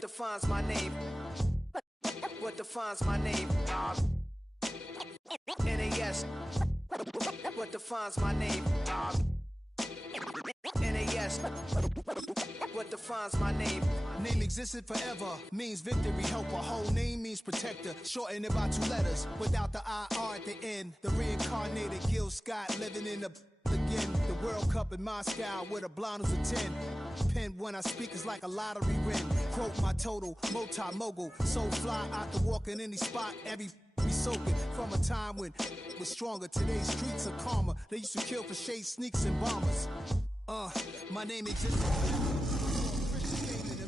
What defines my name? What defines my name? NAS. What defines my name? NAS. What defines my name? Name existed forever, means victory, helper. Whole name means protector, shortened it by 2 letters, without the IR at the end. The reincarnated Gil Scott living in the again. The World Cup in Moscow with a blonde who's a 10. Pen when I speak is like a lottery win. Quote my total, multi-mogul. So fly, I can walk in any spot, every be soaking. From a time when was stronger, today's streets are calmer. They used to kill for shade sneaks and bombers. My name exists.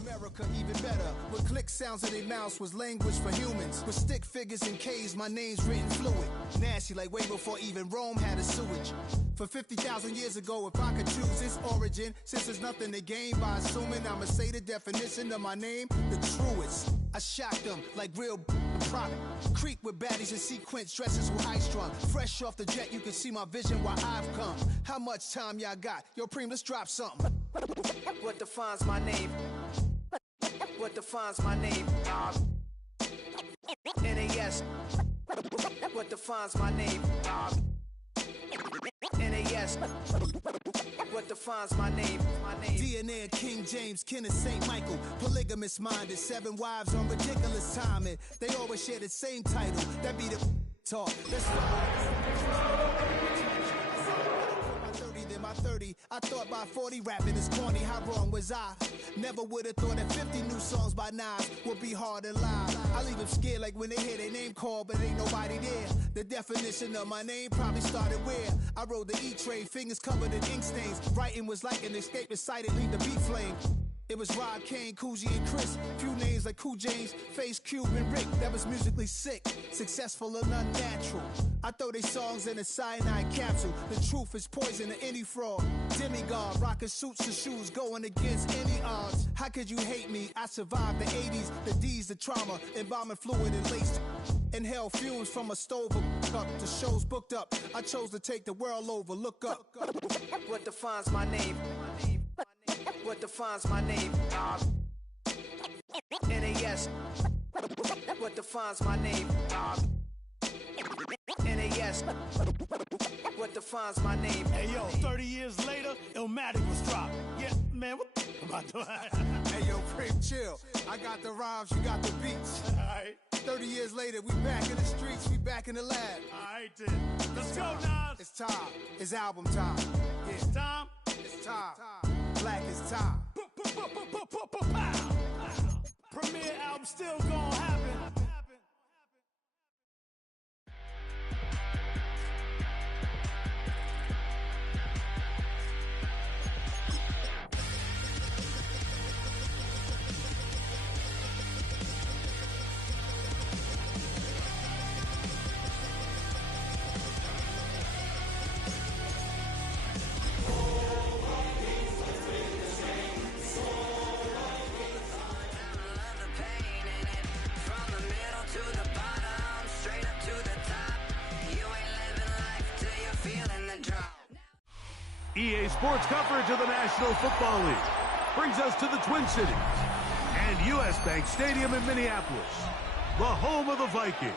America even better. With click sounds in their mouths was language for humans. With stick figures and K's, my name's written fluid. Nasty like way before even Rome had a sewage. For 50,000 years ago, if I could choose its origin, since there's nothing to gain by assuming, I'ma say the definition of my name, the truest. I shocked them like real product. Creek with baddies in sequence, dresses with high strung. Fresh off the jet, you can see my vision where I've come. How much time y'all got? Yo, Preem, let's drop something. What defines my name? What defines my name? NAS. What defines my name? NAS. What defines my name? DNA of King James, kin of St. Michael. Polygamous minded, 7 wives on ridiculous timing. They always share the same title. That be the talk. Let's go. My 30, I thought by 40 rapping is corny. How wrong was I? Never would have thought that 50 new songs by Nas would be hard and live. I leave them scared like when they hear their name called, but ain't nobody there. The definition of my name probably started where I rode the E-train, fingers covered in ink stains. Writing was like an escape recited, leave the beat flame. It was Rod Kane, Coogee, and Chris. Few names like Cool James, Face, Cube, and Rick. That was musically sick, successful and unnatural. I throw they songs in a cyanide capsule. The truth is poison to any fraud. Demigod, rocking suits and shoes, going against any odds. How could you hate me? I survived the 80s, the D's, the trauma, embalming fluid and laced. Inhale fumes from a stove up. The show's booked up. I chose to take the world over. Look up. What defines my name? What defines my name? NAS. What defines my name? NAS. What defines my name? Hey yo, 30 years later, Illmatic was dropped. Yeah, man, what about that? Hey yo, Preem, chill. I got the rhymes, you got the beats. Alright. 30 years later, we back in the streets, we back in the lab. Alright then. Let's go, Nas. It's time. It's album time. Yeah. It's time. It's time. Black is time. Premiere album still gonna happen. EA Sports coverage of the National Football League brings us to the Twin Cities and U.S. Bank Stadium in Minneapolis, the home of the Vikings.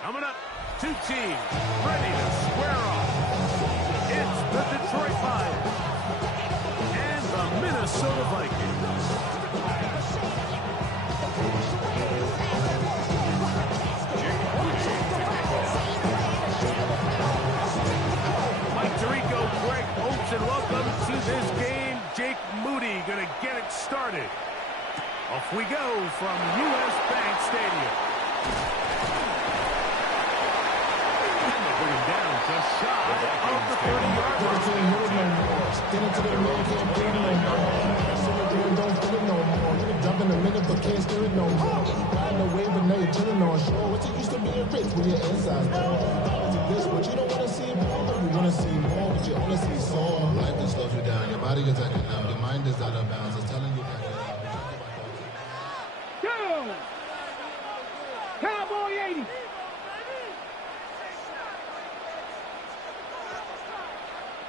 Coming up, 2 teams ready to square off. It's the Detroit Lions and the Minnesota Vikings. Greg Oates, and welcome to this game. Jake Moody going to get it started. Off we go from U.S. Bank Stadium. They bring him down just shy of the 30-yard line. Get into the man, can't bring no more. Don't feel it no more. You can jump in a minute, but can't steer it no more. Riding the wave, but now you're chilling on shore. What's it used to being rich when your inside's this, but you don't want to see more. You want to see more, but you only see sore. Life just slows you down. Your body is acting out. Your mind is out of bounds. It's telling you that you're go! Cowboy 80!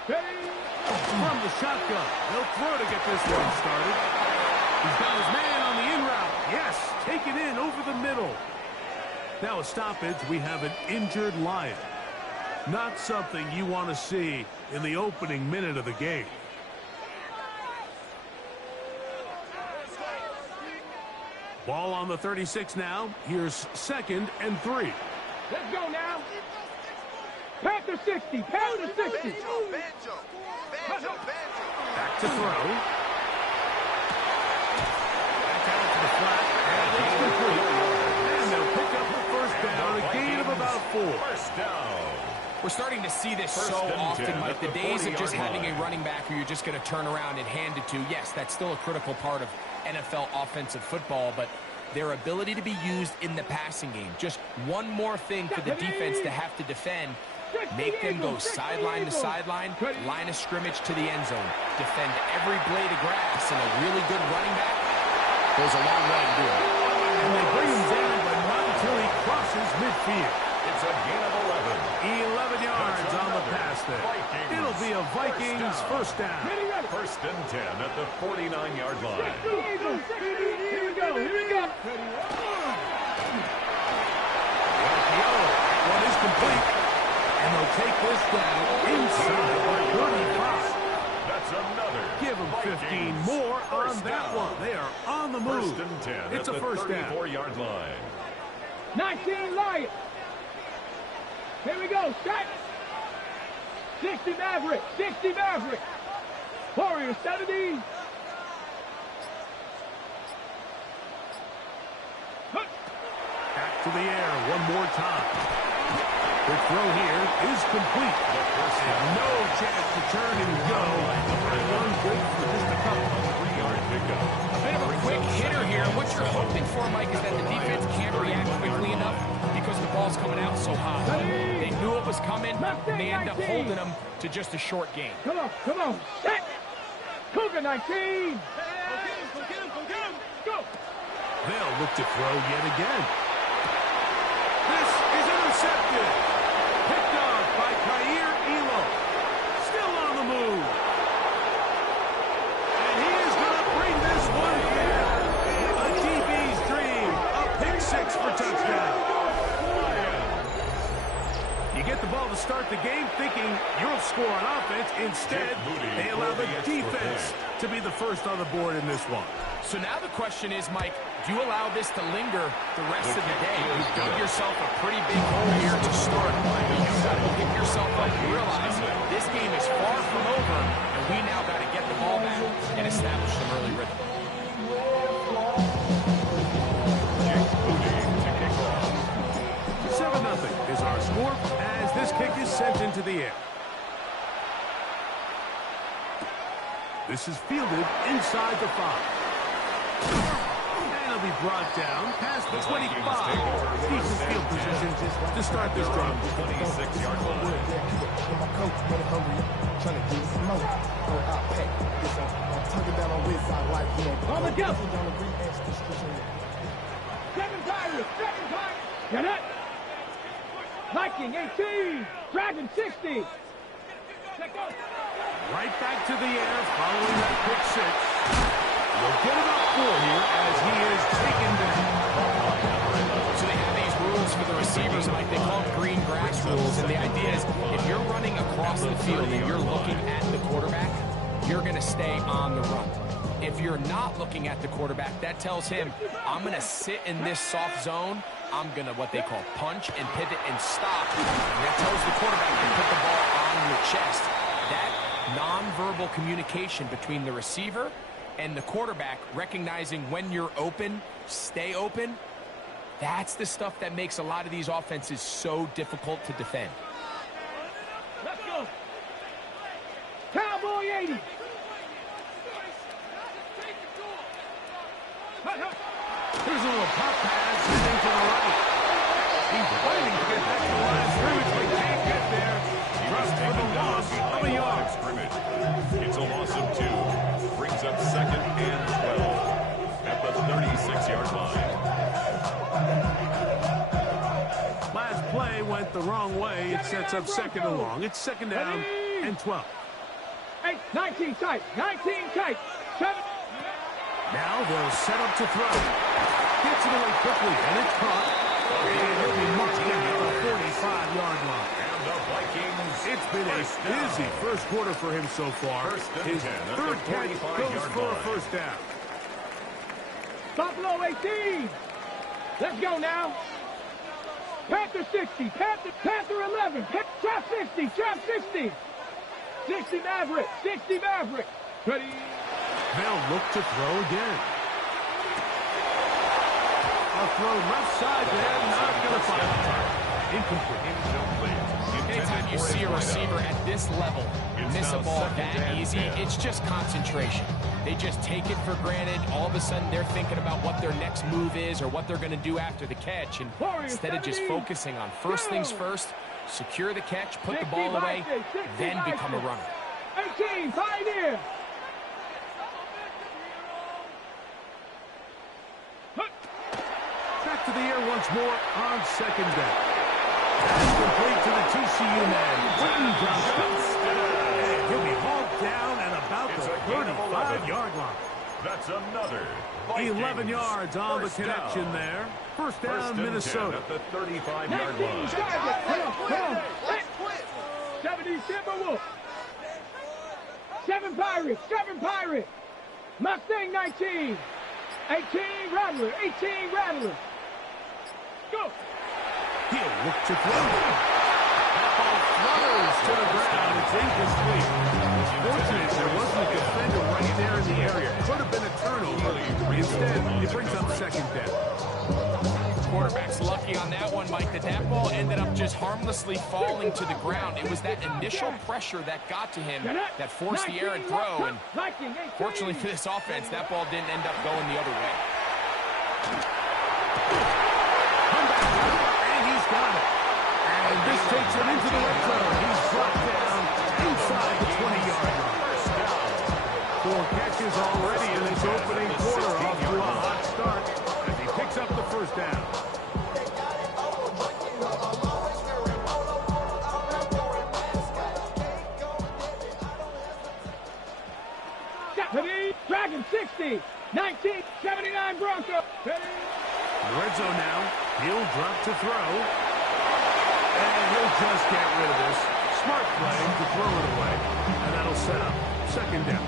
From the shotgun, they'll throw to get this one started. He's got his man on the in route. Yes, take it in over the middle. Now a stoppage. We have an injured Lion. Not something you want to see in the opening minute of the game. Ball on the 36 now. Here's 2nd and 3. Let's go now. Panther 60. Panther 60. Back to throw. Back out to the flat. And it's complete. And they'll pick up the first down. A gain of about 4. First down. We're starting to see this so often, Mike. The days of just having a running back who you're just going to turn around and hand it to, yes, that's still a critical part of NFL offensive football, but their ability to be used in the passing game, just one more thing for the defense to have to defend, make them go sideline to sideline, line of scrimmage to the end zone, defend every blade of grass, and a really good running back goes a long way to do it. And they bring him down, but not until he crosses midfield. It's a gain of 11 yards on the pass there. It'll be a Vikings first down. First and 10 at the 49-yard line. Here we go. One is complete. And they'll take this down inside the 35. That's another. Give them 15 more on that one. They are on the move. First and 10 it's at a first the down. 34-yard line. 19 Lions. Here we go. Strike. 60 Maverick. 60 Maverick. Warriors 70. Back to the air one more time. The throw here is complete. And no chance to turn and go. One good for just a couple. 3-yard pickup. A bit of a quick hitter here. What you're hoping for, Mike, is that the defense can't react quickly enough because the ball's coming out so high. They knew it was coming. They end up holding them to just a short game. Come on. Set. Cougar 19. Go. They'll look to throw yet again. This is intercepted. Picked off by Kair Elo. Still on the move. And he is going to bring this one here. A DB's dream. A pick 6 for touchdown. You get the ball to start the game thinking you'll score on offense. Instead, they allow the defense to be the first on the board in this one. So now the question is, Mike, do you allow this to linger the rest of the day? You've dug yourself a pretty big hole here to start. You've got to pick yourself up and realize this game is far from over, and we now got to get the ball back and establish some early rhythm. 7-0 is our score as this kick is sent into the air. This is fielded inside the 5. And it'll be brought down past the 25. Decent field position to start this drive. 26-yard line. My coach, running hungry, trying to get some money. Go out, pack this on. I'm tugging down on this side like On the go. down the green edge description. Second Pirates. Get it. Viking 18. Dragon 60. Right back to the air following that pick 6. We'll get about 4 here as he is taken down. So they have these rules for the receivers, Mike. They call them green grass rules. And the idea is if you're running across the field and you're looking at the quarterback, you're going to stay on the run. If you're not looking at the quarterback, that tells him, I'm going to sit in this soft zone. I'm going to what they call punch and pivot and stop. And that tells the quarterback to put the ball on your chest. That nonverbal communication between the receiver and the quarterback, recognizing when you're open, stay open, that's the stuff that makes a lot of these offenses so difficult to defend. Let's go. Cowboy 80. Here's a little pop pass into the right. He's fighting to get back to the line of scrimmage, but can't get there. Just for the loss of a yard. It's a loss of 2. Brings up 2nd and 12 at the 36-yard line. Last play went the wrong way. It sets up 2nd and long. It's 2nd down and 12. 19 tight. 19 tight. 7. Now they'll set up to throw. Gets it away quickly, and it's caught. And he'll be marked down at the 45-yard line. And the Vikings. It's been a busy first quarter for him so far. His third catch goes for a first down. Buffalo 18. Let's go now. Panther 60. Panther 11. Trap 60. Trap 60. 60 Maverick. 60 Maverick. Ready. They'll look to throw again. A throw left side there. Not going to find it. Incomplete. Anytime you see a receiver at this level miss a ball that easy, it's just concentration. They just take it for granted. All of a sudden, they're thinking about what their next move is or what they're going to do after the catch. And instead of just focusing on first things first, secure the catch, put the ball away, then become a runner. 18, Pioneer. Back to the air once more on second down. That's complete to the TCU man. Waiting Johnston. And he'll be hauled down at about the 35-yard line. That's another 11 yards on the connection there. First down, Minnesota. At the 35-yard line. 70 Timberwolves. 7 Pirates. 7 Pirates. Mustang 19. 18 Rattler. 18 Rattler. Go. He'll look to throw. That ball flutters to the ground. It's incomplete. It's fortunate there wasn't a defender right there in the area. It could have been a turnover. Instead, it brings up second down. Quarterback's lucky on that one, Mike, that ball ended up just harmlessly falling to the ground. It was that initial pressure that got to him that forced the errant throw. And fortunately for this offense, that ball didn't end up going the other way. Got it. And this takes him into the red zone. He's brought down inside the 20-yard line. 4 catches already in this opening quarter, off to a hot start as he picks up the first down. Dragon 60, 1979 Broncos. Red zone now. He'll drop to throw. And he'll just get rid of this. Smart play to throw it away. And that'll set up second down.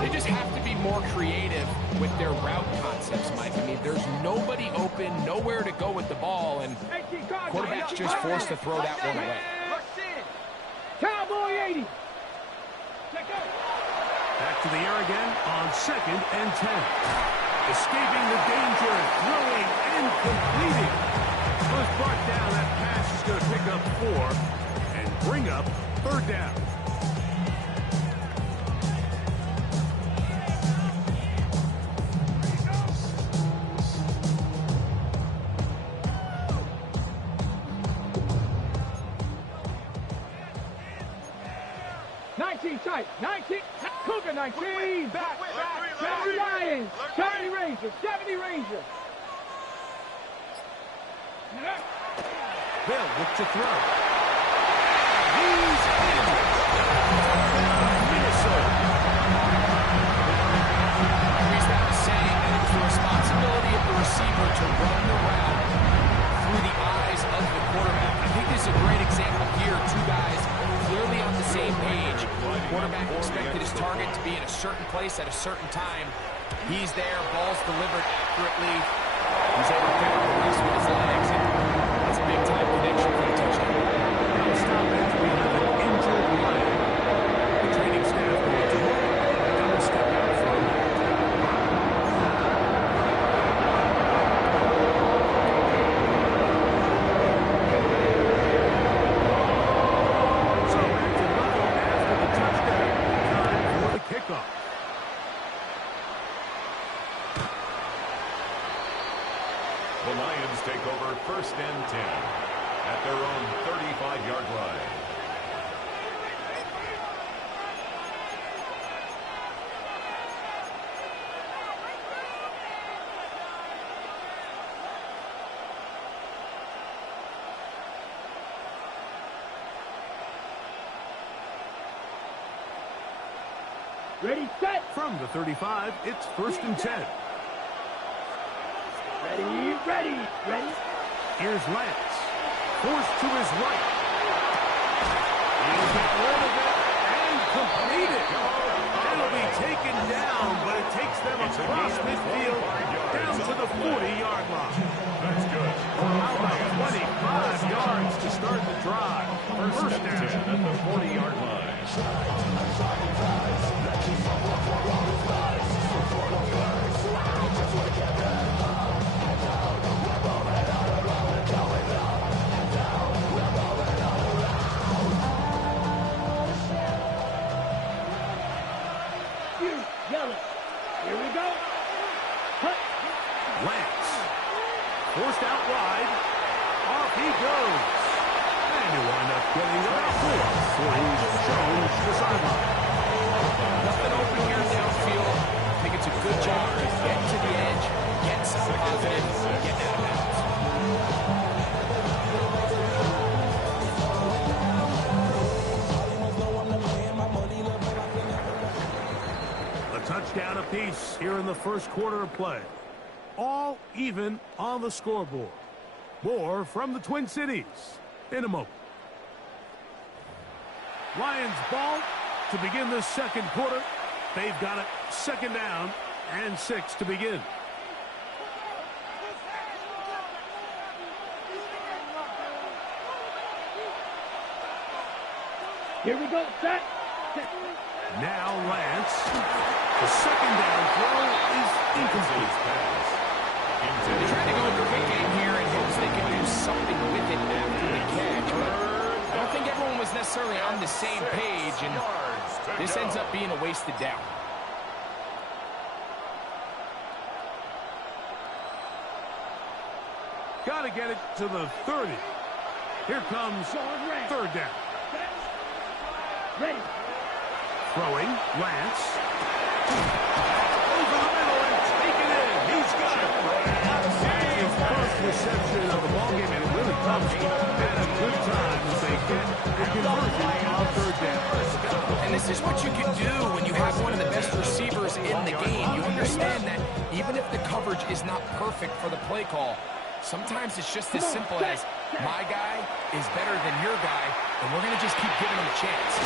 They just have to be more creative with their route concepts, Mike. I mean, there's nobody open, nowhere to go with the ball, and quarterback's just forced to throw that one away. Cowboy 80. Back to the air again on second and 10. Escaping the danger, throwing and completing. First brought down, that pass is going to pick up 4 and bring up third down. Tight, 19, Cougar 19, back, 70 Lions, 70 Rangers, 70 Rangers. They'll look to throw. He's in. Minnesota. He's now saying that it's the responsibility of the receiver to run the route through the eyes of the quarterback. I think this is a great example here. 2 guys clearly on the same page. Quarterback expected his target to be in a certain place at a certain time. He's there, ball's delivered accurately. He's able to pick up the rest with his legs, and that's a big-time connection for the touchdown. Now stop it. We have an injured line. The training staff going to look, and will step out for a minute. The Lions take over first and 10 at their own 35-yard line. Ready, set. From the 35, it's 1st and 10. Ready. Here's Lance. Forced to his right. He'll get rid of it and complete it. It'll be taken down, but it takes them across midfield down to the 40-yard line. That's good. How about 25 yards to start the drive? First down at the 40-yard line. Here we go. Lance. Forced out wide. Off he goes. And you wind up getting about 4 for he's shown the sideline. Nothing open here downfield. I think it's a good job to get to the edge, get some confidence, and get out of bounds. A touchdown apiece here in the first quarter of play. All even on the scoreboard. More from the Twin Cities in a moment. Lions ball to begin the second quarter. They've got it 2nd down and 6 to begin. Here we go, set. Now Lance. The 2nd down throw is incomplete. They try to go with the quick game here in hopes they can do something with it after the catch, but I don't think everyone was necessarily on the same page, and this ends up being a wasted down. Got to get it to the 30. Here comes 3rd down. Ready. Throwing, Lance. Over the middle and take it in. He's got it. His first reception of the ballgame, and it really comes at a good time as they get a conversion on 3rd down. And this is what you can do when you have one of the best receivers in the game. You understand that even if the coverage is not perfect for the play call, sometimes it's just as simple as my guy is better than your guy, and we're going to just keep giving him a chance.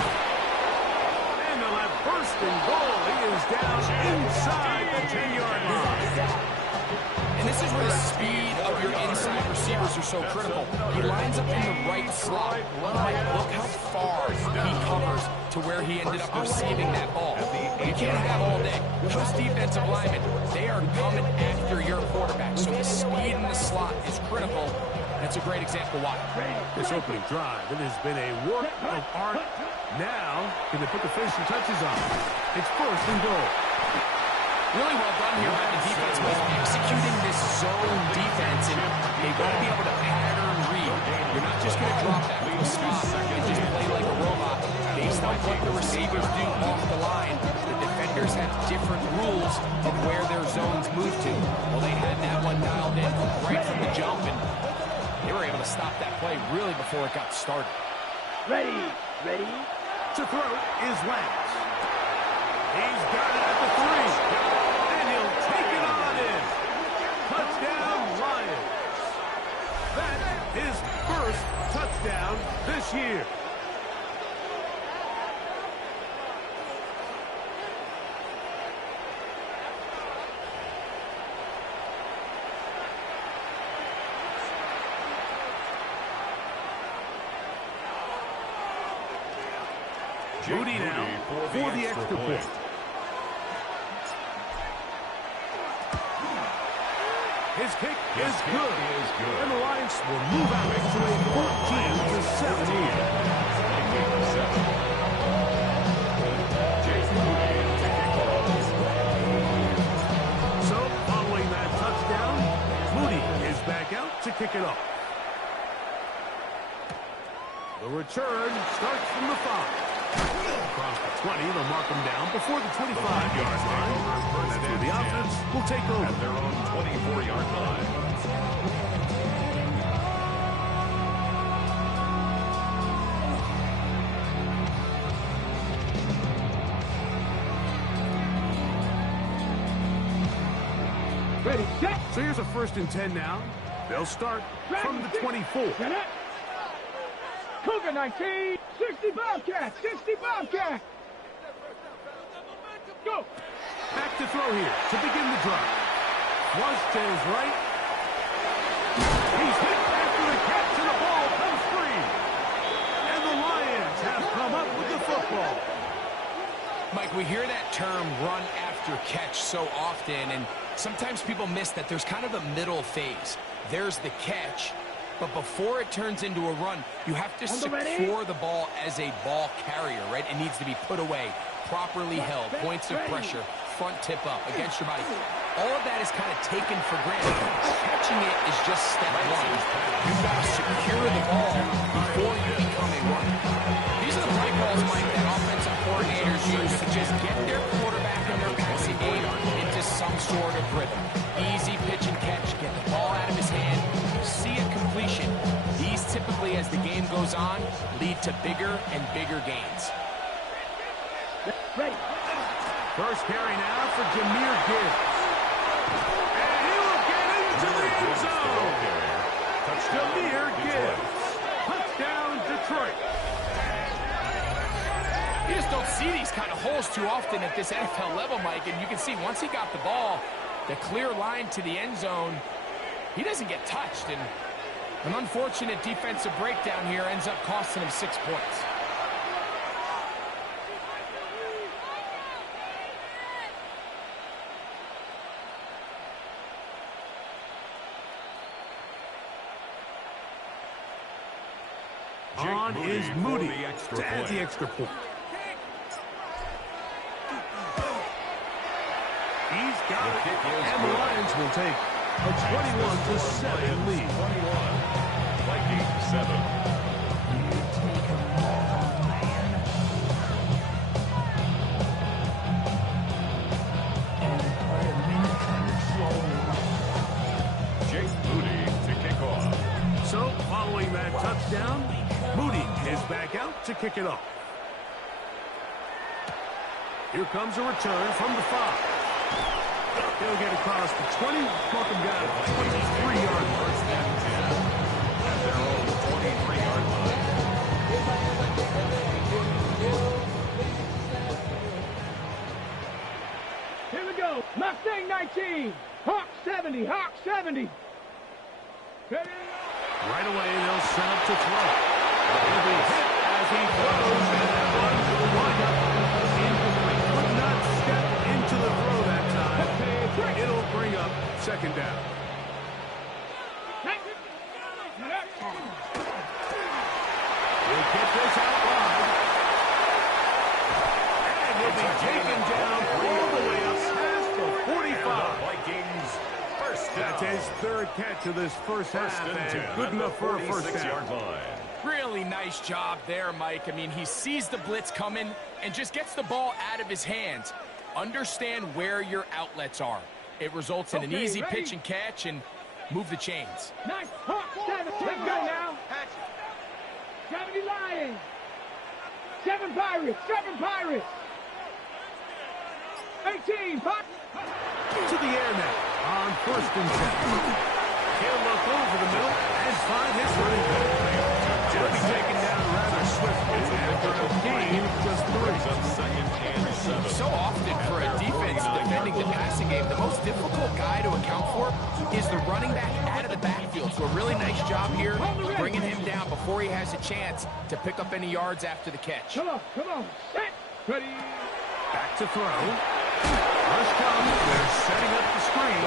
And they'll have 1st and goal. He is down inside the 10-yard line. And this is where the speed of your inside receivers are so critical. He lines up in the right slot. Look how far he covers to where he ended up receiving that ball. You can't have all day. Those defensive linemen, they are coming after your quarterback. So the speed in the slot is critical. That's a great example why. This opening drive, it has been a work of art. Now, can they put the finishing touches on? It's 1st and goal. Really well done here by the defense with executing this zone defense, and they've got to be able to pattern read. You're not just going to drop that from a spot and just play like a robot. Based on what the receivers do off the line, the defenders have different rules of where their zones move to. Well, they had that one dialed in right from the jump, and they were able to stop that play really before it got started. Ready. To throw is Lance. He's got it at the 3. And he'll take it on in. Touchdown, Lions. That is 1st touchdown this year. Moody now for the extra point. His kick is good. And the Lions will move out to a 14-7 lead. So, following that touchdown, Moody is back out to kick it off. The return starts from the 5. Across the 20, they'll mark them down before the 25-yard line. That's where the offense will take over. At their own 24-yard line. Ready, set. So here's a 1st and 10 now. They'll start from the 24. Cougar 19, 60 Bobcat, 60 Bobcat. Go. Back to throw here to begin the drive. Flush to his right. He's hit after the catch, and the ball comes free. And the Lions have come up with the football. Mike, we hear that term run after catch so often, and sometimes people miss that there's kind of a middle phase. There's the catch, but before it turns into a run, you have to secure the ball as a ball carrier, right? It needs to be put away, properly held, points of pressure, front tip up against your body. All of that is kind of taken for granted. Catching it is just step one. You've got to secure the ball before you become a runner. These are the play calls, Mike, that offensive coordinators use to just get their quarterback and their passing game into some sort of rhythm. Easy pitch and catch, get the ball out of his hand, you see a completion. These typically, as the game goes on, lead to bigger and bigger gains. Ready. First carry now for Jahmyr Gibbs. And he will get into the end zone. Jahmyr Gibbs. Touchdown, Detroit. You just don't see these kind of holes too often at this NFL level, Mike. And you can see once he got the ball, the clear line to the end zone, he doesn't get touched. And an unfortunate defensive breakdown here ends up costing him 6 points. On is Moody to add the extra point. He's got it, and the Lions will take a 21-7 lead. 21, Vikings 7. So, following that touchdown, Moody is back out to kick it off. Here comes a return from the 5. He'll get across the 20. Welcome down to the 23-yard line. First and 10 at their own 23-yard line. Here we go. Mustang 19. Hawk 70. Hawk 70. Ready. Right away, they'll set up to throw. He'll be hit as he throws, and that one will wind up incomplete. Could not step into the throw that time. It'll bring up 2nd down. He'll get this out wide. And he'll be taken down all the way up past the 45. Vikings first down. That's his 3rd catch of this first half, and good enough for a first down. Really nice job there, Mike. I mean, he sees the blitz coming and just gets the ball out of his hands. Understand where your outlets are. It results in an easy pitch and catch and move the chains. Nice. Hawk 7. Let's go now. 70 Lions. 7 Pirates. 7 Pirates. 18 Pirates. To the air now on 1st and 10. He'll look over the middle and find his running back. He'll be taken down rather swiftly after a gain of just 3. So often for a defense defending the passing game, the most difficult guy to account for is the running back out of the backfield. So a really nice job here, bringing him down before he has a chance to pick up any yards after the catch. Come on. Come on. Set. Ready. Back to throw. Rush comes. They're setting up the screen.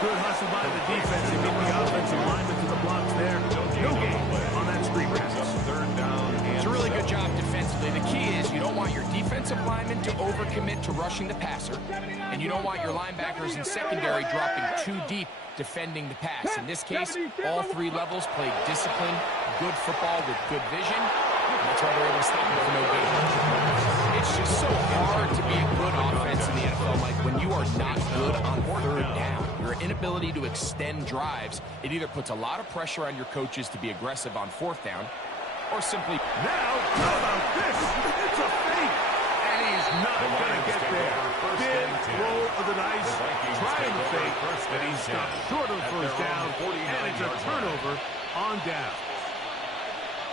Good hustle by the defense to get the offensive lineman to the blocks there. No gain on that screen pass. 3rd down. It's a really good job defensively. The key is you don't want your defensive lineman to overcommit to rushing the passer, and you don't want your linebackers in secondary dropping too deep defending the pass. In this case, all 3 levels played disciplined, good football with good vision, and that's why they're able to stop it for no gain. It's just so hard to be a good offense in the NFL, Mike, when you are not good on 3rd down. Your inability to extend drives, it either puts a lot of pressure on your coaches to be aggressive on 4th down, or simply... Now, how about this? It's a fake, and he's not going to get there. Big roll of the dice, trying to fake, and stop short of first down, and it's a turnover on down.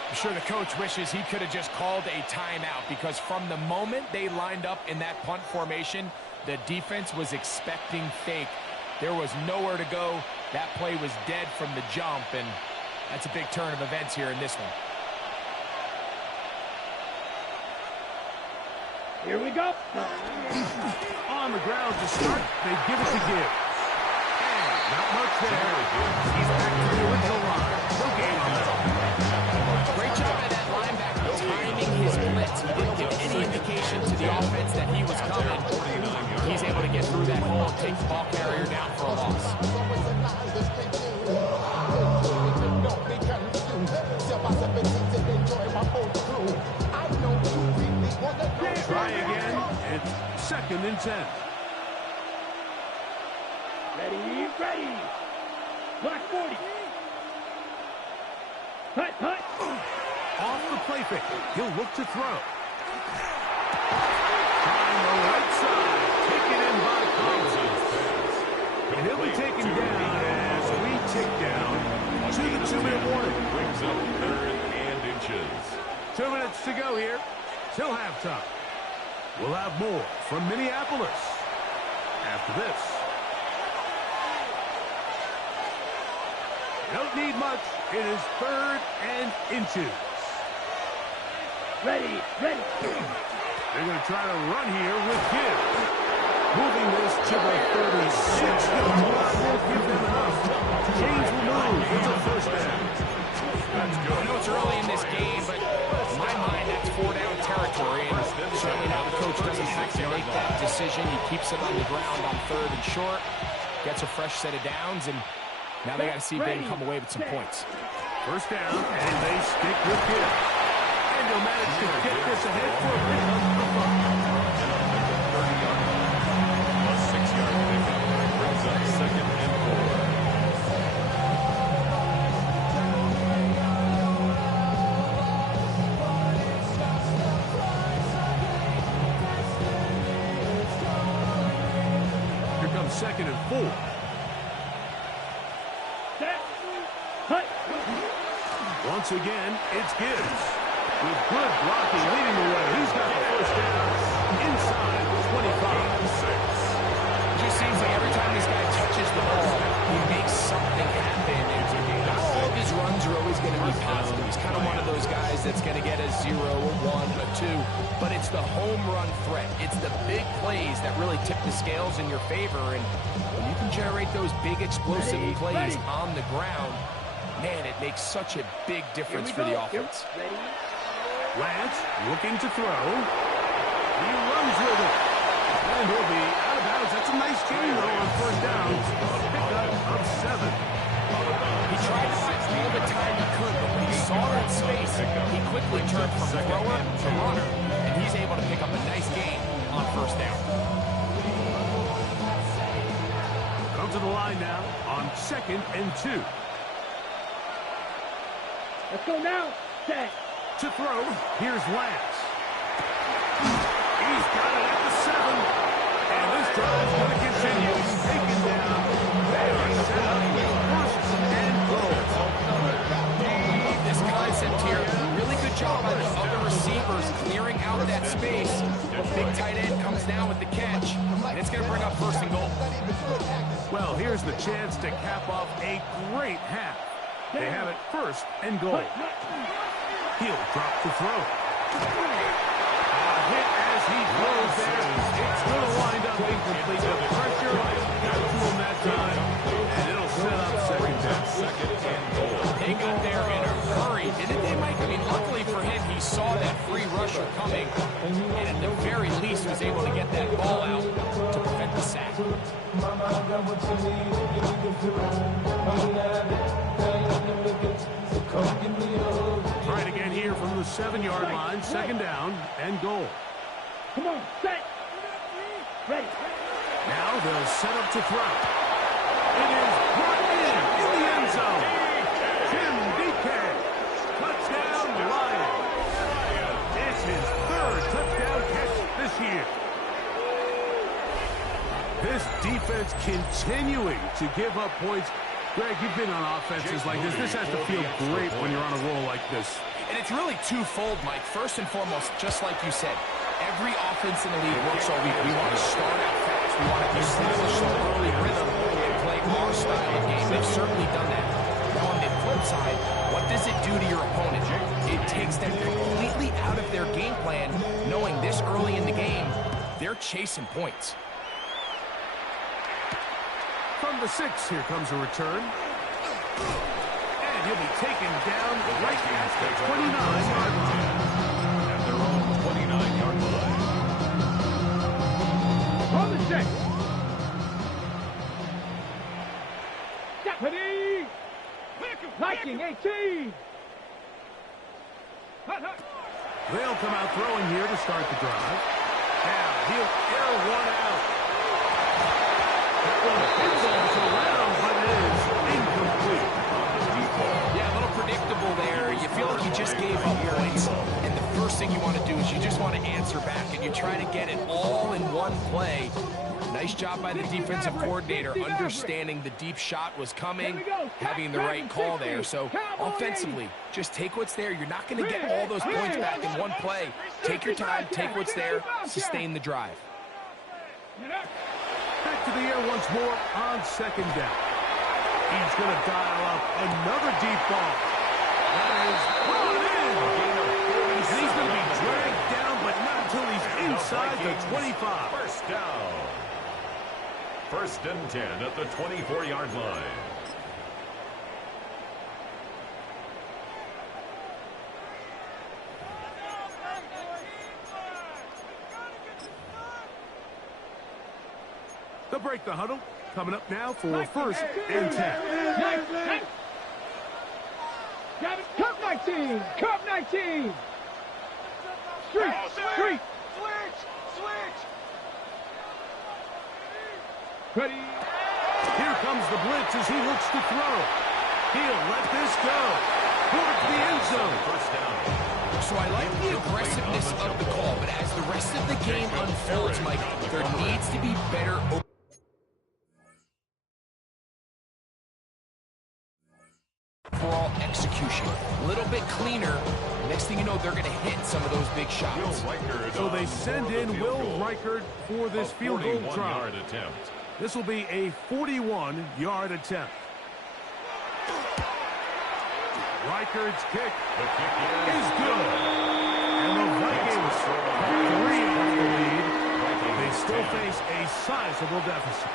I'm sure the coach wishes he could have just called a timeout, because from the moment they lined up in that punt formation, the defense was expecting fake. There was nowhere to go. That play was dead from the jump, and that's a big turn of events here in this one. Here we go. On the ground to start, they give it to Gibbs. And not much there. He's back to the original line. No gain on that. Great job by that linebacker timing his blitz. He didn't give any indication to the offense that he was coming. He's able to get through that hole and take the ball carrier down for a loss. Try again. It's 2nd and 10. Ready, ready. Black 40. Hut, hut. Off the play fake. He'll look to throw. Trying the right side. Taken in by Collins. And he'll be taken down as we tick down to the 2-minute warning. Brings up 3rd and inches. 2 minutes to go here till halftime. We'll have more from Minneapolis after this. Don't need much. It is 3rd and inches. Ready, ready. They're going to try to run here with Gibbs. Moving this to the 36. Won't give them enough. Chains will move. It's a first down. I know it's early in this game, but in my mind, that's 4-down territory. And certainly now the coach doesn't have to make that decision. He keeps it on the ground on 3rd and short. Gets a fresh set of downs, and now they got to see if they can come away with some points. First down, and they stick with Gibbs. And they'll manage to get this ahead for a pickup. A 6-yard pickup brings up 2nd and 4. Here comes 2nd and 4. Once again, it's Gibbs. With good blocking leading the way. He's got the first down inside 25. It just seems like every time this guy touches the ball, he makes something happen. And not all of his runs are always going to be positive. He's kind of one of those guys that's going to get a 0, a 1, a 2. But it's the home run threat. It's the big plays that really tip the scales in your favor. And when you can generate those big explosive plays on the ground, man, it makes such a big difference for the offense. Lance looking to throw. He runs with it. And he'll be out of bounds. That's a nice chain, though, on first down. Pickup of 7. He tried to find all the time he could, but when he saw that space, he quickly turned from thrower to runner, and he's able to pick up a nice gain on first down. Come to the line now on 2nd and 2. Let's go now. Set. To throw, here's Lance. He's got it at the 7. And this drive is going to continue. He's taken down. They are set up with 1st and goal. This concept here, really good job by the other receivers clearing out that space. Big tight end comes down with the catch, and it's going to bring up 1st and goal. Well, here's the chance to cap off a great half. They have it 1st and goal. He'll drop the throw. A hit as he throws there. It's going to wind up incomplete. The pressure got to him that time, and it'll set up 2nd down. 2nd and goal. They got there in a hurry, didn't they, Mike? I mean, luckily for him, he saw that free rusher coming, and at the very least was able to get that ball out to prevent the sack. Try it again here from the 7-yard line. 2nd down and goal. Come on, set. Ready. Now they'll set up to throw. It is brought in the end zone. Tim DK. Touchdown, Lions. It's his 3rd touchdown catch this year. This defense continuing to give up points. Greg, you've been on offenses like this. This has to feel great when you're on a roll like this. And it's really twofold, Mike. First and foremost, just like you said, every offense in the league works all week. We want to start out fast. We want to establish some early rhythm and play our style of game. They've certainly done that. Now on the flip side, what does it do to your opponent? It takes them completely out of their game plan, knowing this early in the game, they're chasing points. From the 6, here comes a return. And he'll be taken down right at the 29-yard line. At their own 29-yard line. On the 6. Deputy. Viking 18. They'll come out throwing here to start the drive. Now he'll air one out. That one fizzles around, but it is incomplete. Yeah, a little predictable there. You feel like you just gave up points, and the first thing you want to do is you just want to answer back, and you try to get it all in one play. Nice job by the defensive coordinator, understanding the deep shot was coming, having the right call there. So offensively, just take what's there. You're not going to get all those points back in one play. Take your time, take what's there, sustain the drive. Back to the air once more on second down. He's going to dial up another deep ball. That is brought in. And he's going to be dragged down, but not until he's inside the 25. First down. First and 10 at the 24-yard line. They'll break the huddle. Coming up now for first and 10. Cup 19. Cup 19. Street. Street. Ready. Here comes the blitz as he looks to throw. He'll let this go. Towards the end zone. First down. So I like the aggressiveness of the call, but as the rest of the game unfolds, Mike, there needs to be better overall execution. A little bit cleaner. Next thing you know, they're going to hit some of those big shots. So they send in Will Reichard for this field goal try. Attempt. This will be a 41-yard attempt. Reichard's kick is good. And the Vikings have 3 off the lead. They still face a sizable deficit.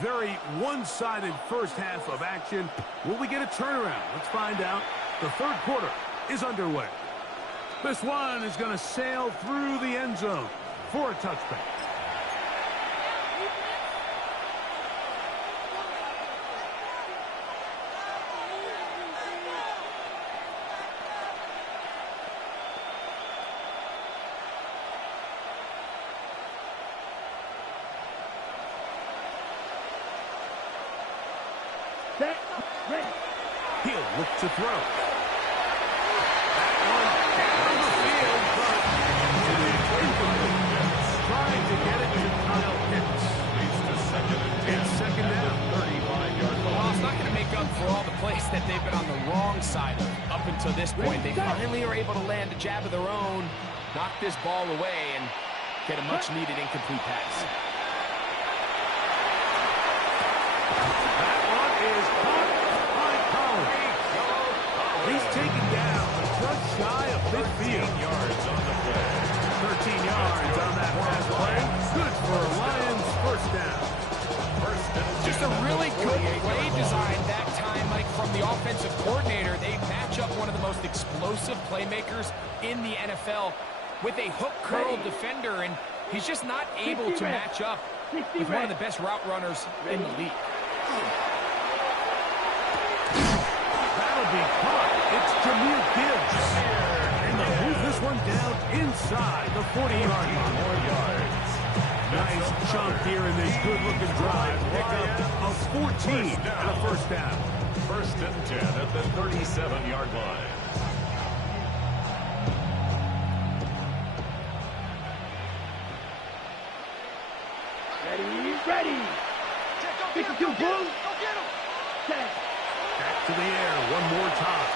Very one-sided first half of action. Will we get a turnaround? Let's find out. The third quarter is underway. This one is going to sail through the end zone for a touchback. He'll look to throw. That one down the field, but it is incomplete. Trying to get it to Kyle Pitts. Leads to second down. 35-yard line. Well, it's not going to make up for all the plays that they've been on the wrong side of up until this point. They finally are able to land a jab of their own, knock this ball away, and get a much-needed incomplete pass. That one is caught by Collins. He's taken down just shy of midfield. 13 yards on the play. 13 yards on that pass play. Good for a Lions first down. Just a really good play design that time, Mike, from the offensive coordinator. They match up one of the most explosive playmakers in the NFL with a hook curl defender, and he's just not able to match up with one of the best route runners in the league. That'll be caught. It's Jahmyr Gibbs. And they'll move this one down inside the 40-yard line. More yards. Nice chunk here in this good-looking drive. Pick up a 14 and a first down. First and 10 at the 37-yard line. Ready. 52 Bulls. Set. Back to the air one more time.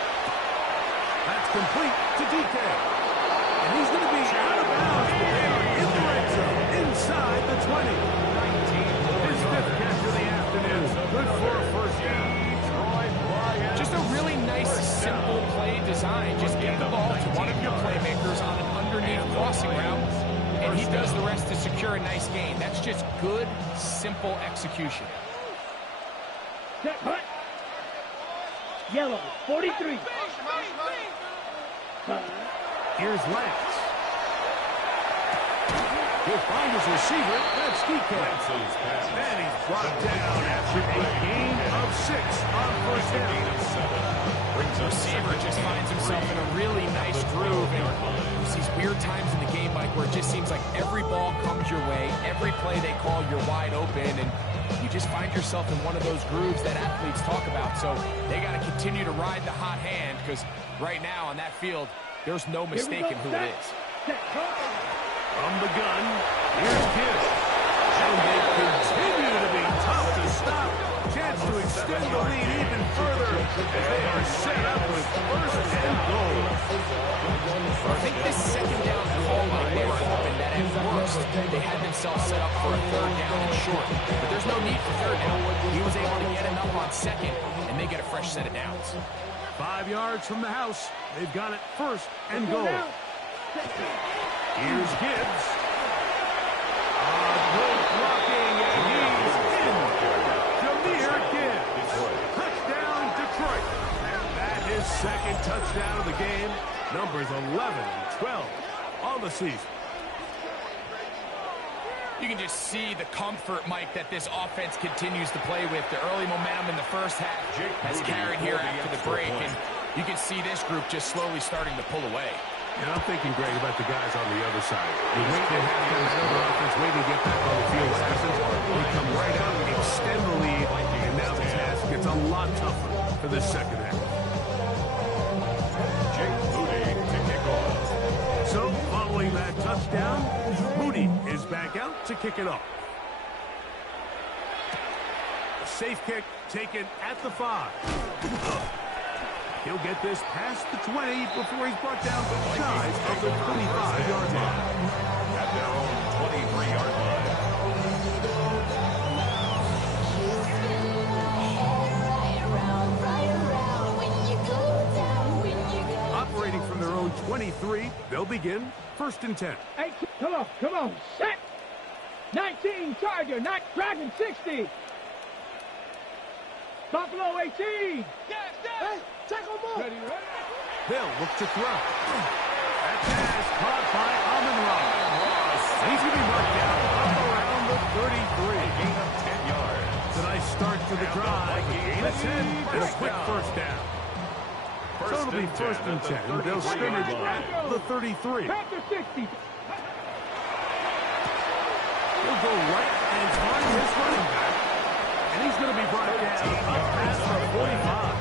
That's complete to DK. And he's going to be out of bounds, but they are in the red zone, inside the 20. His fifth catch of the afternoon. Good for a first down. Just a really nice, simple play design. Just get the ball to one of your playmakers on an underneath crossing route, and he does the rest to secure a nice gain. That's just good, simple execution. Set, hut. Yellow, 43. Here's Lance. He'll find his receiver. That's DK. And he's brought down after a gain of 6 on first down. The receiver just finds himself in a really nice groove, and there's these weird times in the game, Mike, where it just seems like every ball comes your way, every play they call, you're wide open, and you just find yourself in one of those grooves that athletes talk about. So they got to continue to ride the hot hand, because right now on that field, there's no mistaking who it is. From the gun, here's Gibbs. And they continue to be tough to stop. Chance to extend the lead even further. They are set up with first and goal. I think this second down call, like they were hoping that at worst they had themselves set up for a third down and short. But there's no need for third down. He was able to get enough on second, and they get a fresh set of downs. 5 yards from the house. They've got it first and goal. Here's Gibbs. Good blocking, and he's in. Jahmyr Gibbs. Touchdown, Detroit. And that is second touchdown of the game. Numbers 11 and 12 on the season. You can just see the comfort, Mike, that this offense continues to play with. The early momentum in the first half has carried here after the break, and you can see this group just slowly starting to pull away. And I'm thinking, Greg, about the guys on the other side. They wait to have that other offense waiting to get back on the field. What happens? They come right out and extend the lead, and now the task gets a lot tougher for the second half. So, following that touchdown, Moody is back out to kick it off. A safe kick taken at the 5. He'll get this past the 20 before he's brought down shy of the 25-yard line. At their own 23-yard line. Operating from their own 23, they'll begin first and 10. Hey, come on. Set. 19, Charger, not Dragon 60. Buffalo 18. Hey, tackle more. Ready. They'll look to throw. That pass caught by Amon-Ra. He's going to be marked down up around the 33. Gain of 10 yards. It's a nice start to the drive. Gain of 10 and a quick first down. So it'll be first and 10. They'll scrimmage at the 33. Panther 60. He'll go right and find his running back. And he's going to be brought down up past the 45.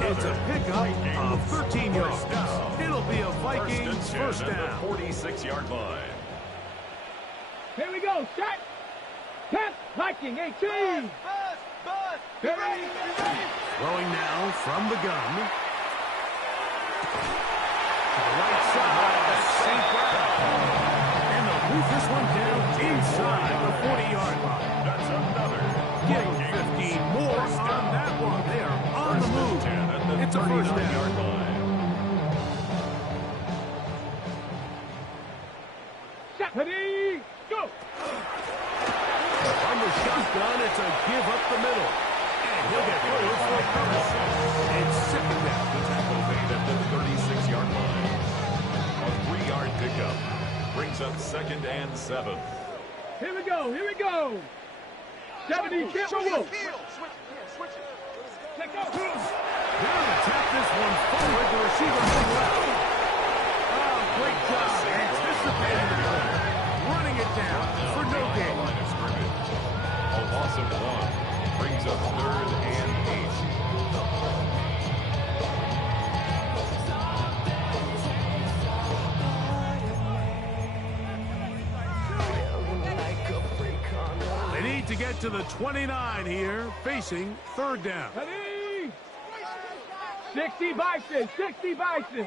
It's a pickup of 13 yards. It'll be a Vikings first down. 46-yard line. Here we go. Set. Pep. Viking 18. Be ready. Throwing now from the gun. To the right side. St. Brown. And they'll move this one down inside the 40-yard line. That's another. Getting 15 more on that one. They are on the move. It's a first down. Ready, go! From the shotgun, it's a give up the middle. And he'll get forward for a cover. It's second down. The tackle made at the 36-yard line. A 3-yard pickup brings up second and 7. Here we go. 70, Campbell. Take off. Now to tap this one forward. The receiver moving left. Oh, great job anticipating the play. Running it down for no gain. Line of scrimmage. A loss of 1 brings up third and 8. get to the 29 here, facing third down. Ready? 60 Bison, 60 Bison.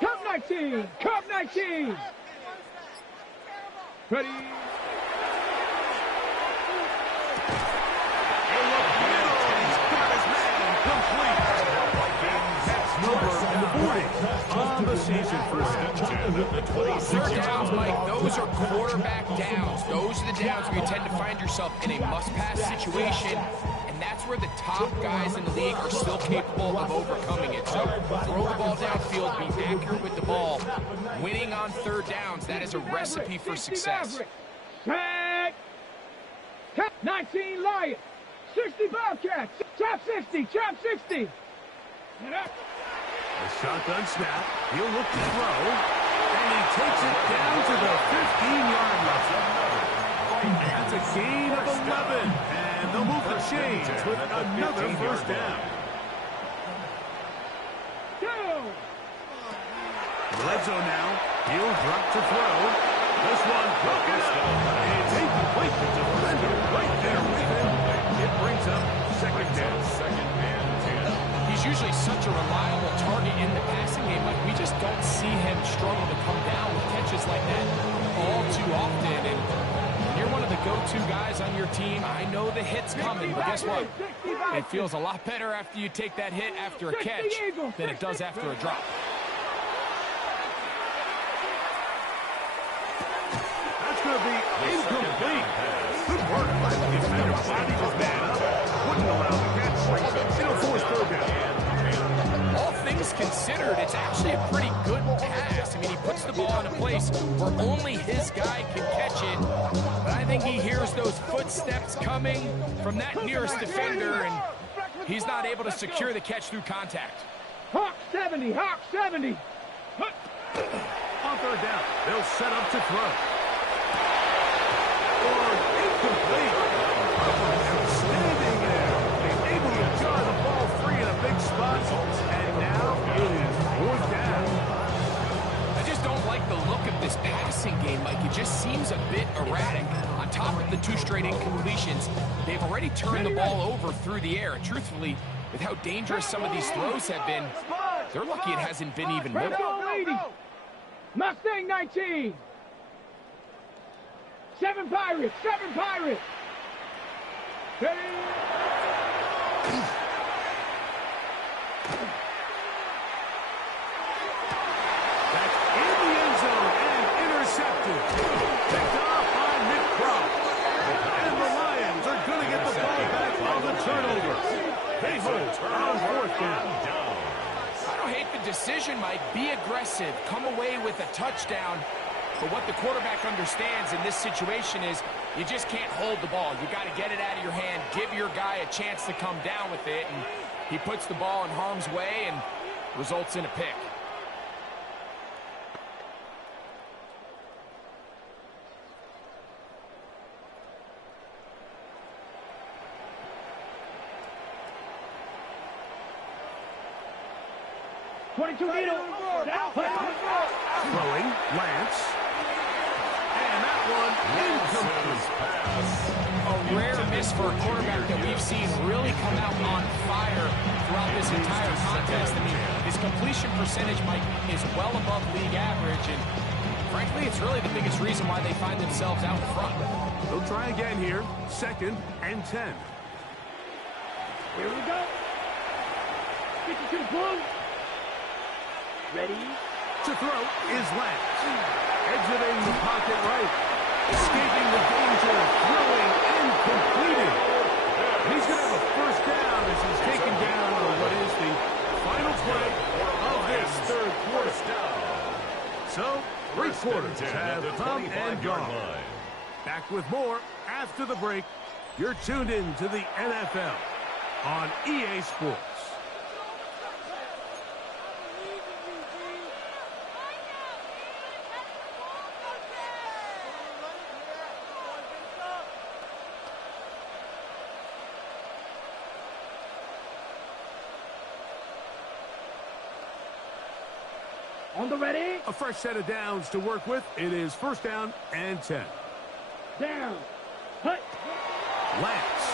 Cup 19, Cup 19. Ready? On the season for Third downs, Mike, those are quarterback downs. Those are the downs where you tend to find yourself in a must-pass situation, and that's where the top guys in the league are still capable of overcoming it. So throw the ball downfield, be accurate with the ball. Winning on third downs, that is a recipe for success. Track. 19 Lions, 60 Bobcats, trap 60, trap 60. A shotgun snap. He'll look to throw. And he takes it down to the 15-yard line. That's a gain of 11. And they'll move the chains with another first down. Bledsoe now. He'll drop to throw. This one broken up. And it's incomplete. The defender right there with him. It brings up second down. Second and 10. He's usually such a reliable target in the passing game. Like, we just don't see him struggle to come down with catches like that all too often. And when you're one of the go-to guys on your team, I know the hit's coming, but guess what? It feels a lot better after you take that hit after a catch than it does after a drop. That's going to be incomplete. Good work by the defender. Body was man up. Wouldn't allow the catch. It'll force third down. All things considered, it's actually a pretty good pass. I mean, he puts the ball in a place where only his guy can catch it. But I think he hears those footsteps coming from that nearest defender, and he's not able to secure the catch through contact. Hawk 70, Hawk 70. On third down, they'll set up to throw. Incomplete. Outstanding there. Able to jar the ball free in a big spot. And now it is fourth down. I just don't like the look of this passing game, Mike. It just seems a bit erratic. On top of the two straight incompletions, they've already turned the ball over through the air. And truthfully, with how dangerous some of these throws have been, they're lucky it hasn't been even more. Mustang 19. 7 Pirates, 7 Pirates. Ready? That's in the end zone and intercepted. Picked off by Nick Croft. And the Lions are going to get the ball back on the turnover. They hold on fourth down. I don't hate the decision, Mike. Be aggressive. Come away with a touchdown. But what the quarterback understands in this situation is you just can't hold the ball. You got to get it out of your hand, give your guy a chance to come down with it, and he puts the ball in harm's way and results in a pick. Throwing, Lance. And that one incomplete. A rare miss for a quarterback that we've seen really come out on fire throughout this entire contest. I mean, his completion percentage, Mike, is well above league average, and frankly, it's really the biggest reason why they find themselves out in front. They'll try again here. Second and 10. Here we go. Get you to the ball. Ready? To throw is Lance. Exiting the pocket right. Escaping the danger. Throwing incompleted. He's going to have a first down as he's taken down on what is the final play of this third quarter. So, 3 quarters have come and gone. Back with more after the break. You're tuned in to the NFL on EA Sports. On the ready? A fresh set of downs to work with. It is first down and 10. Down. Hut. Lance.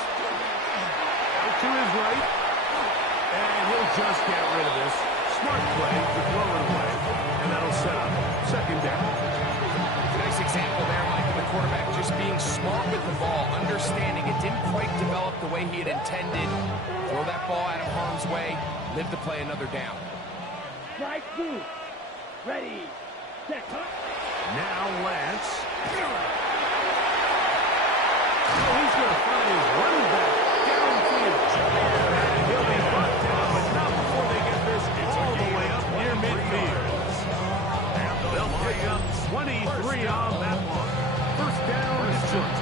Out to his right. And he'll just get rid of this. Smart play to throw it away. And that'll set up second down. Nice example there, Mike, of the quarterback just being smart with the ball, understanding it didn't quite develop the way he had intended. Throw that ball out of harm's way, live to play another down. Strike two. Ready. Set. Now Lance. Oh, he's going to find his running back downfield. And he'll be brought down, but not before they get this all the way up near midfield. And they'll pick up 23 on that one. First down is short.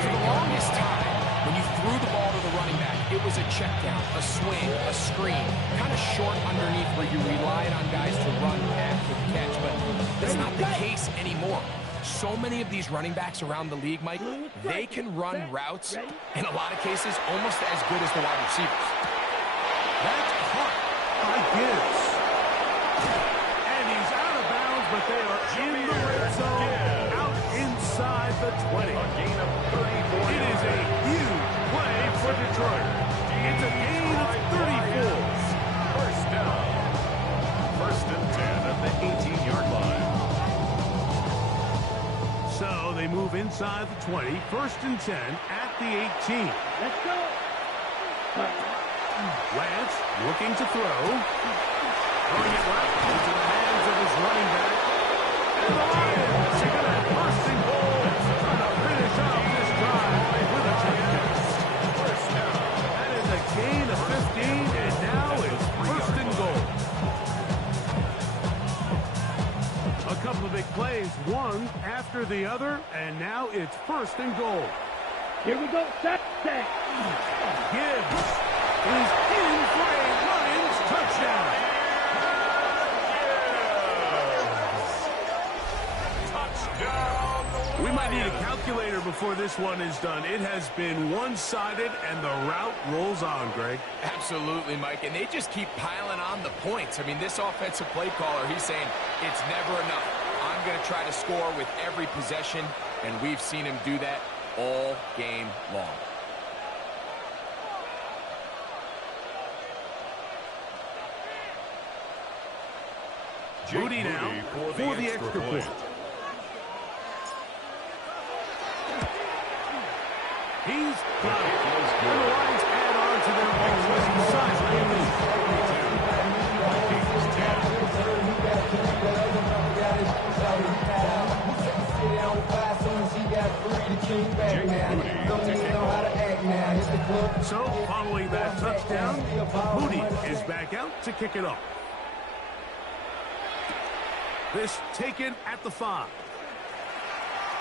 For the longest time, when you threw the ball to the running back, it was a check down, a swing, a screen, kind of short underneath where you relied on guys to run after the catch. But that's not the case anymore. So many of these running backs around the league, Mike, they can run routes, in a lot of cases, almost as good as the wide receivers. That's caught by Gibbs. And he's out of bounds, but they are in the red zone, out inside the 20. A gain of 34. It is a huge play for Detroit. It's a gain of 34. First down. First and 10 at the 18-yard line. So they move inside the 20. First and 10 at the 18. Let's go. Lance looking to throw. Throwing it right into the hands of his running back. And the Lions are going to have first and goal. Trying to finish off this drive with a touchdown. First down. That is a gain of 15, and now it's first and goal. A couple of big plays, one after the other, and now it's first and goal. Here we go. Set. Gibbs is in for a Lions touchdown. Touchdown. We might need a calculator before this one is done. It has been one-sided, and the route rolls on, Greg. Absolutely, Mike, and they just keep piling on the points. I mean, this offensive play caller, he's saying it's never enough. I'm going to try to score with every possession, and we've seen him do that all game long. Moody now for the extra point. He's got it. And the Lions add on to their offensive sideline lead. So, following that touchdown, Moody is back out to kick it off. This taken at the 5.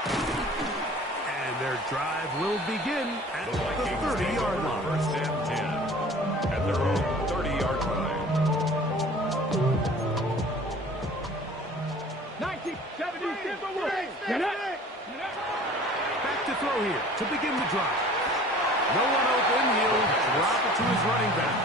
And their drive will begin at the 30-yard line. First and 10 at their own 30-yard line. 1970 Get up. Back to throw here to begin the drive. No one open. He'll drop it to his running back.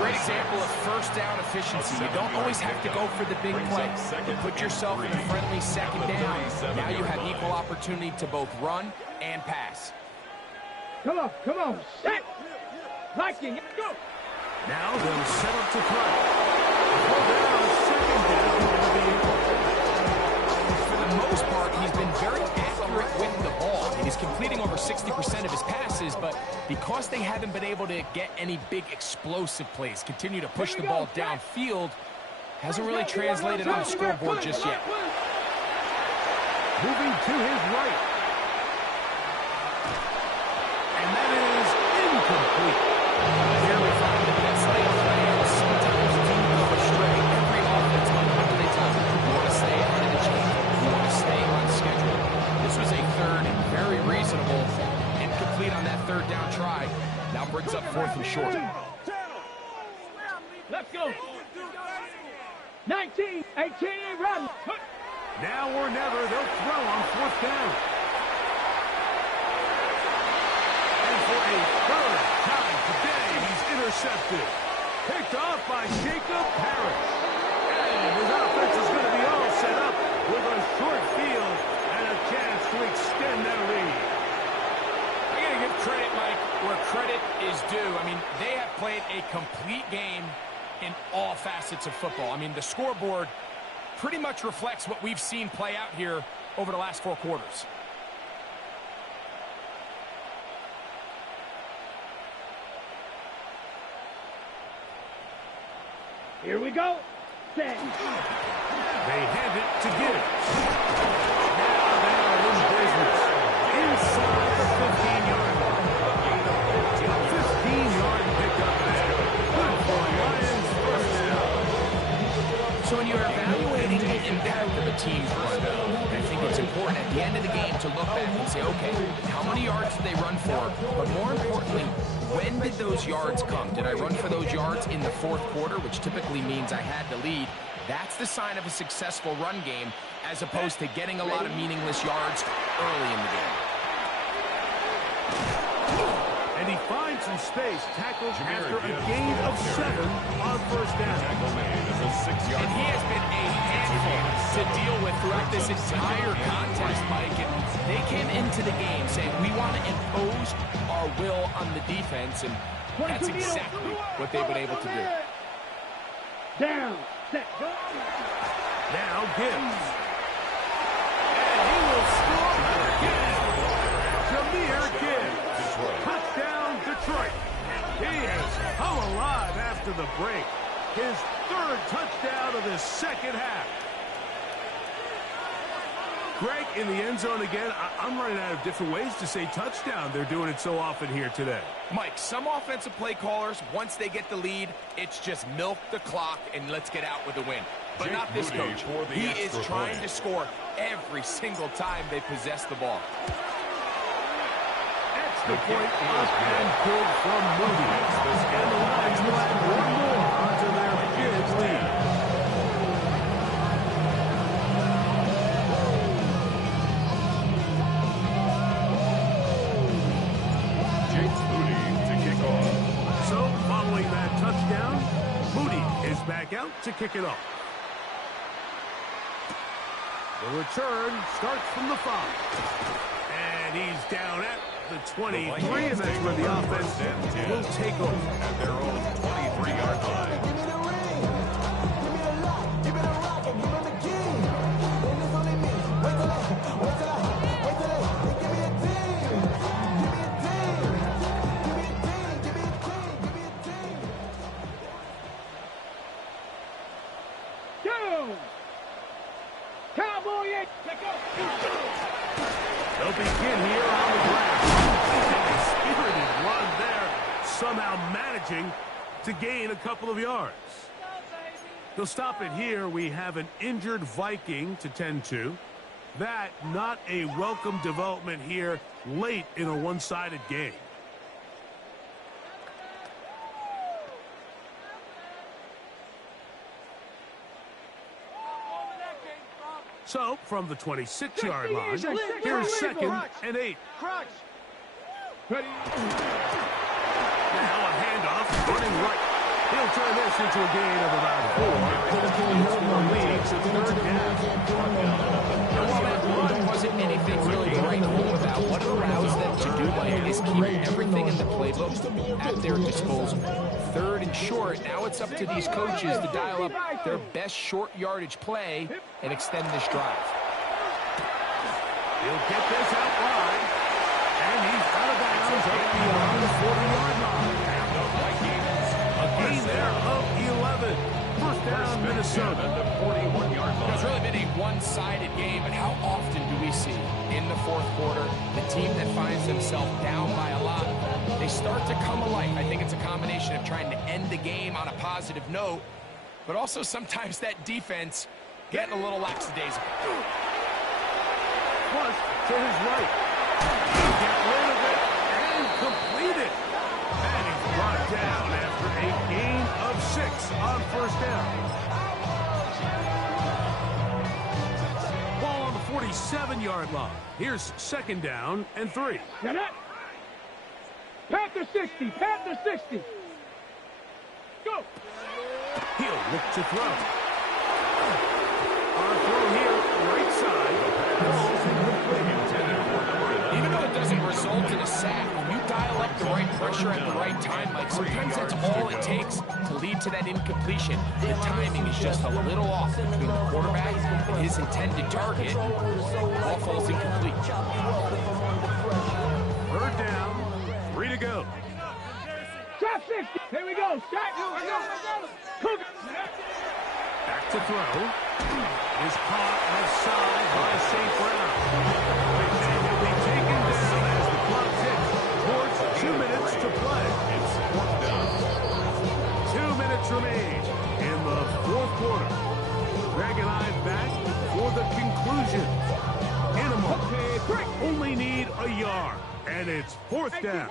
Great example of first down efficiency. You don't always have to go for the big play. You put yourself in a friendly second down. Now you have equal opportunity to both run and pass. Come on. Set. Viking, go. Now they'll set up to throw. Second down. For the most part, he's been very accurate with the ball. He's completing over 60% of his passes, but because they haven't been able to get any big explosive plays, continue to push the ball downfield, hasn't really translated on the scoreboard just yet. Moving to his right. And that is incomplete. Here we find the best laid plans. Sometimes do go astray. Every offense, what do they tell you? You want to stay ahead of the chain. You want to stay on schedule. This was a third and very reasonable, incomplete on that third down try. Now brings up fourth and short. Let's go. 19, 18, run. Now or never, they'll throw on fourth down. And for a third time today, he's intercepted. Picked off by Jacob Parrish. And his offense is going to be all set up with a short field and a chance to extend their lead. I got to give credit, Mike, where credit is due. I mean, they have played a complete game in all facets of football. I mean, the scoreboard pretty much reflects what we've seen play out here over the last 4 quarters. Here we go. Set. They hand it to Gibbs. Now they are in business. Inside the 15-yard line. 15-yard pickup there. Good for Lions first down. So when you're evaluating the impact of a team's run, I think it's important at the end of the game to look back and say, okay, how many yards did they run for? But more importantly, when did those yards come? Did I run for those yards in the 4th quarter, which typically means I had the lead? That's the sign of a successful run game, as opposed to getting a lot of meaningless yards early in the game. And he finds some space, tackles after a gain of 7 on first down. And he has been a handful to deal with throughout this entire contest, Mike. And they came into the game saying, we want to impose our will on the defense, and that's exactly what they've been able to do. Down, set, go. Now Gibbs. And he will score again. Jahmyr Gibbs. Touchdown, Detroit. He has come alive after the break. His 3rd touchdown of the second half. Greg, in the end zone again. I'm running out of different ways to say touchdown. They're doing it so often here today. Mike, some offensive play callers, once they get the lead, it's just milk the clock and let's get out with a win. But not this coach. He is trying to score every single time they possess the ball. The point up and good from Moody. And the Lions will add one more onto their big lead. Jake Moody to kick off. So, following that touchdown, Moody is back out to kick it off. The return starts from the 5. And he's down at the 23, and that's where the offense will take over at their own 23-yard line. Give me the ring. Give me the lock. Give me the rock and give me the key. And it's only me. Wait till they give me a team. Give me a team. Give me a team. Give me a team. Give me a team. Down. Cowboy, pick up. They'll begin here on the ground. And a spirited run there, somehow managing to gain a couple of yards. They'll stop it here. We have an injured Viking to tend to. That not a welcome development here late in a one-sided game. So, from the 26-yard line, here's 2nd and 8. Crutch. Ready. Now a handoff, running right. He'll turn this into a gain of about 4. And while that run wasn't anything really to write home about, what it allows them to do, Mike, is keep everything in the playbook at their disposal. 3rd and short, now it's up to these coaches to dial up their best short yardage play and extend this drive. He'll get this out wide, and he's out of bounds up beyond the 40-yard line. A gain there of 11. First down, Minnesota. The 41-yard line. It's really been a one-sided game, but how often do we see in the 4th quarter the team that finds themselves down by a lot, they start to come alive? I think it's a combination of trying to end the game on a positive note, but also sometimes that defense getting a little lackadaisical. Plus, to his right. Get rid of it and complete it. And he's brought down after a gain of 6 on first down. Ball on the 47-yard line. Here's 2nd down and 3. Get up. Panther 60. Panther 60. Go. He'll look to throw. On throw here, right side. Even though it doesn't result result in a sack. When you dial up the right pressure at the right time, Mike, sometimes that's all it takes to lead to that incompletion. The timing is just a little off between the quarterback and his intended target. Ball falls incomplete. Third down, 3 to go. Trap 60. Here we go. Start. Cook. Back to throw. Is caught outside by St. Brown. And will be taken down as the clock ticks towards 2 minutes to play. It's 4th down. 2 minutes remain in the fourth quarter. Greg and I back for the conclusion. In a moment, only need a yard, and it's 4th down.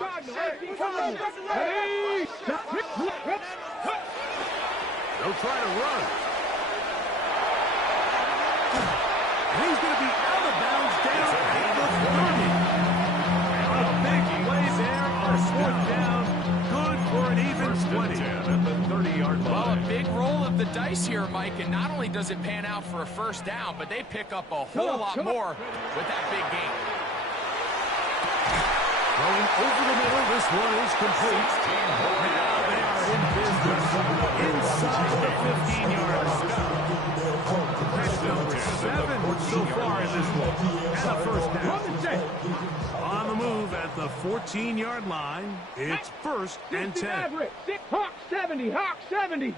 They'll try to run. And he's going to be out of bounds down at the 30. And a big play there on 4th down. Good for an even 20. At the 30-yard line. Well, a big roll of the dice here, Mike, and not only does it pan out for a first down, but they pick up a whole lot more with that big gain. Going over the middle, this one is complete. Now they are in business inside the 15-yard line. That's number 7 so far in this one. And a first down. On the move at the 14-yard line, it's 1st and 10. Hawk 70. Hawk 70.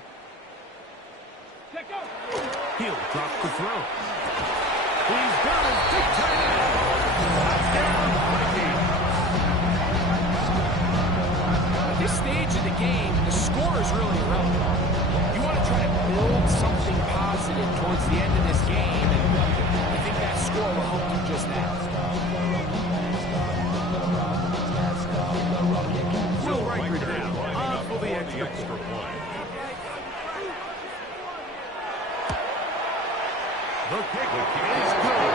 He'll drop the throw. He's got his big tight end. Touchdown, Vikings. At this stage of the game, the score is really irrelevant. You want to try to build something positive towards the end of this game, and I think that score will help do just that. Will Riker down off for the extra point. The kick is good.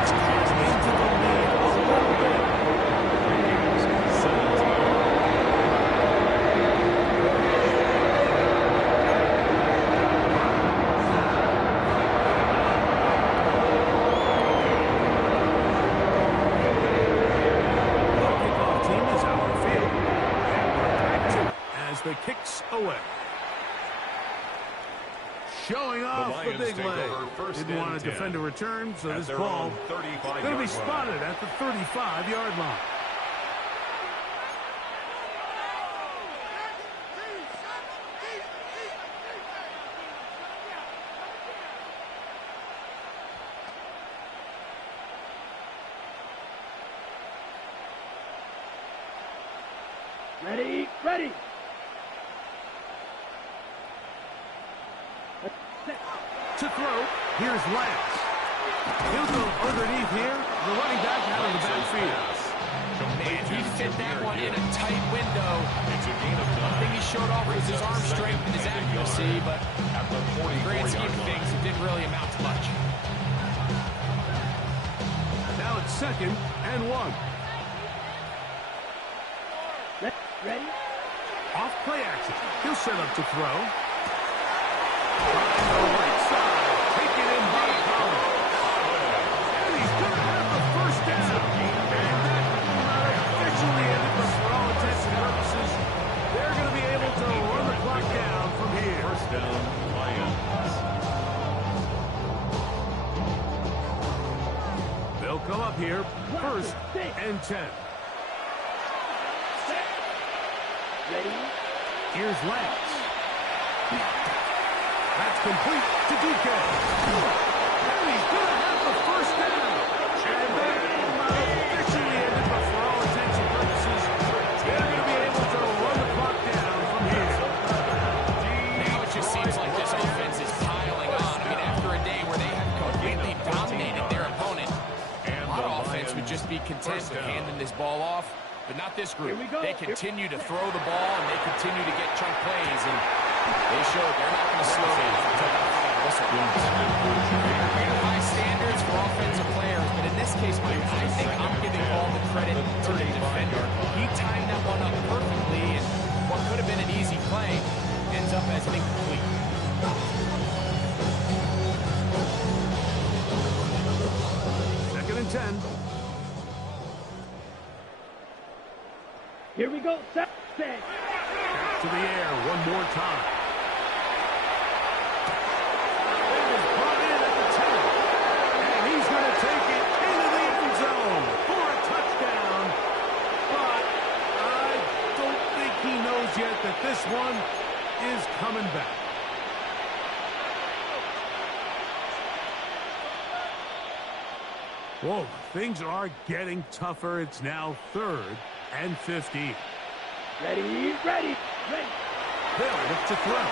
It's crossed into the lead a little bit. The kicks away. Showing off the big leg. Didn't want to defend a return, so this ball going to be spotted at the 35-yard line. Ready. To throw, here's Lance. He'll go underneath here. The running back out of the backfield. Man, he fit that one in a tight window. One thing he showed off was his arm strength and his accuracy, but in the grand scheme of things, it didn't really amount to much. Now it's 2nd and 1. Ready? Off play action. He'll set up to throw. On the right side, taken in by Collins. And he's going to have the first down. And that officially ended, but for all intents and purposes, they're going to be able to run the clock down from here. First down, Lions. They'll come up here, 1st and 10. Ready? Here's Lance. That's complete to DK. And he's going to have the first down. And that officially ended, but for all intents and purposes, they're going to be able to run the clock down from here. Now it just seems like this offense is piling on. I mean, after a day where they have completely dominated their opponent, a lot of offense would just be content with handing this ball off. But not this group. They continue to throw the ball, and they continue to get chunk plays, and they show they're not going to slow down until that final whistle blows. We have high standards for offensive players, but in this case, Mike, I think I'm giving all the credit to the defender. He timed that one up perfectly, and what could have been an easy play ends up as an incomplete. 2nd and 10. Here we go. Set. Back to the air one more time. It is brought in at the 10. And he's going to take it into the end zone for a touchdown. But I don't think he knows yet that this one is coming back. Whoa, things are getting tougher. It's now 3rd and 15. Ready. They'll look to throw.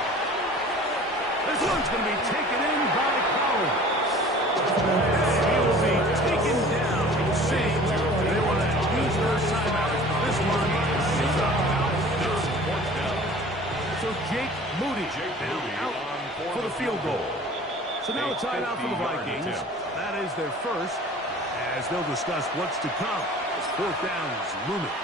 This one's going to be taken in by Collins. He will be taken down. See, they want to use their timeout. This one is about this fourth down. So Jake Moody now out for the field goal. So now a timeout for the Vikings. That is their first, as they'll discuss what's to come as 4th down is looming.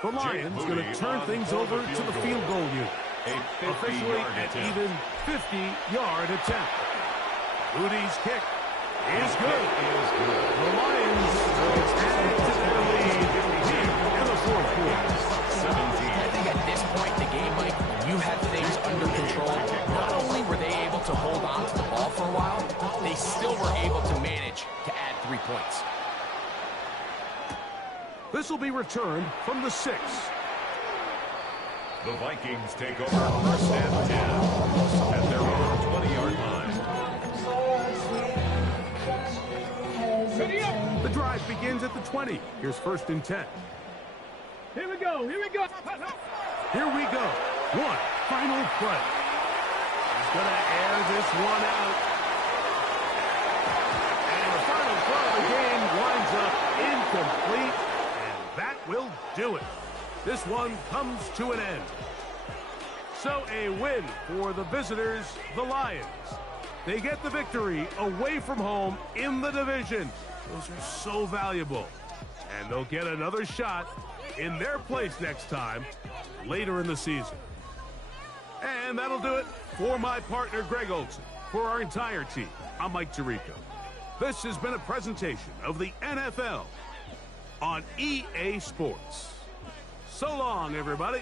The Lions going to turn things over to the field goal unit. Officially an even 50-yard attempt. Moody's kick is good. The Lions add to their lead here in the 4th quarter. I think at this point in the game, Mike, you had things under control. Not only were they able to hold on to the ball for a while, they still were able to manage to add 3 points. This will be returned from the 6. The Vikings take over 1st and 10 at their own 20-yard line. The drive begins at the 20. Here's 1st and 10. Here we go. Here we go. One final play. He's going to air this one out. And the final play of the game winds up incomplete. That will do it. This one comes to an end. So a win for the visitors, the Lions. They get the victory away from home in the division. Those are so valuable. And they'll get another shot in their place next time, later in the season. And that'll do it for my partner, Greg Olson. For our entire team, I'm Mike Tirico. This has been a presentation of the NFL on EA Sports. So long, everybody.